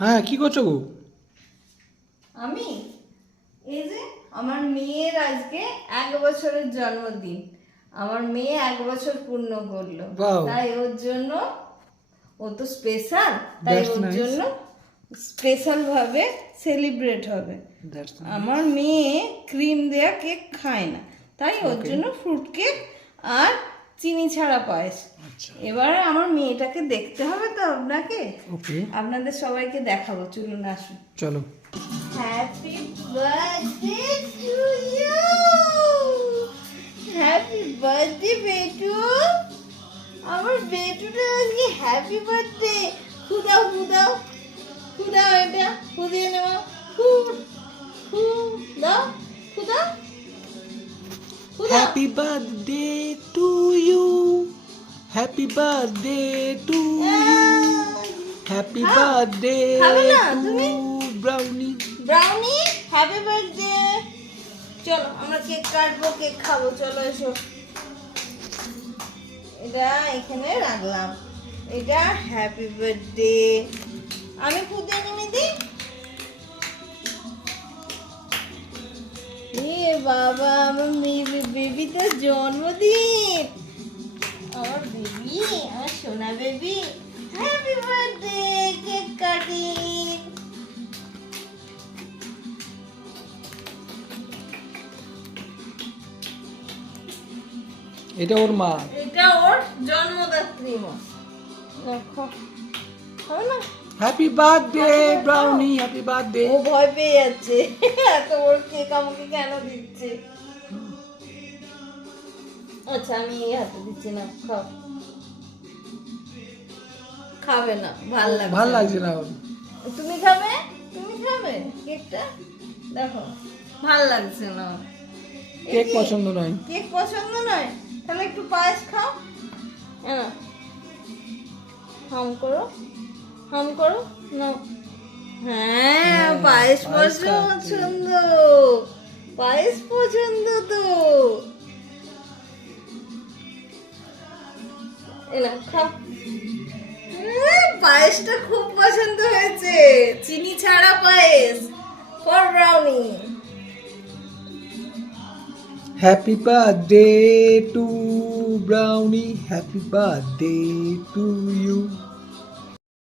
হ্যাঁ, কি করছো গো? আমি এই যে আমার মেয়ের আজকে 1 বছরের জন্মদিন। আমার মেয়ে 1 বছর পূর্ণ করলো। Wow. তাই ওর জন্য, ও তো স্পেশাল, তাই That's ওর nice. জন্য স্পেশাল ভাবে সেলিব্রেট হবে। That's nice. আমার মেয়ে ক্রিম দেয়া কেক খায় না, তাই ওর Okay. জন্য ফ্রুট কেক আর চিনি ছাড়া পায়েস। আচ্ছা। এবারে আমার মেয়েটাকে দেখতে হবে তো আপনাকে, ওকে, আপনাদের সবাইকে দেখাবো, চলুন আসুন। চলো। Happy birthday to you! Happy birthday, বেটু! আমার বেটুটা আজকে হ্যাপি বার্থডে। খুদাও খুদাও খুদাও, এটা খুদিয়ে নেওয়া। দাও খুদাও খুদাও। Happy birthday to you, happy birthday to you, happy birthday খাবে না টু তুমি? ব্রাউনি। Brownie, happy birthday. চলো আমরা কেক কাটবো, কেক খাবো, চলো এসো। এটা এখানে রাখলাম, এটা হ্যাপি বার্থডে। আমি খুদে নিয়ে দিই। এ বাবা, আমার বেবিটার জন্মদিন। আমার বেবি, আমার সোনা baby, happy birthday. Cake cutting. এটা ওর মা। এটা ওর জন্মদাত্রী মা। দেখো, হবে না? Happy birthday Brownie, happy birthday. ও ভয় পেয়ে যাচ্ছে, এত বড় কেক আমাকে কেন দিচ্ছে। আচ্ছা আমি এই হাতে দিচ্ছি না, খাও। খাবে না, ভাল লাগছে ভাল লাগছে না ওর। তুমি খাবে, তুমি খাবে কেকটা? দেখো ভাল লাগছে না। কেক পছন্দ নয়। কেক পছন্দ নয়, তাহলে একটু পায়েস খাও। হাম করো, হাম করো না। হ্যাঁ, পায়েস পায়েস খাচ্ছে। পছন্দ, পায়েস পছন্দ তো। এলা খাও। পায়েসটা খুব পছন্দ হয়েছে, চিনি ছাড়া পায়েস for Brownie. Happy birthday to Brownie, happy birthday to you.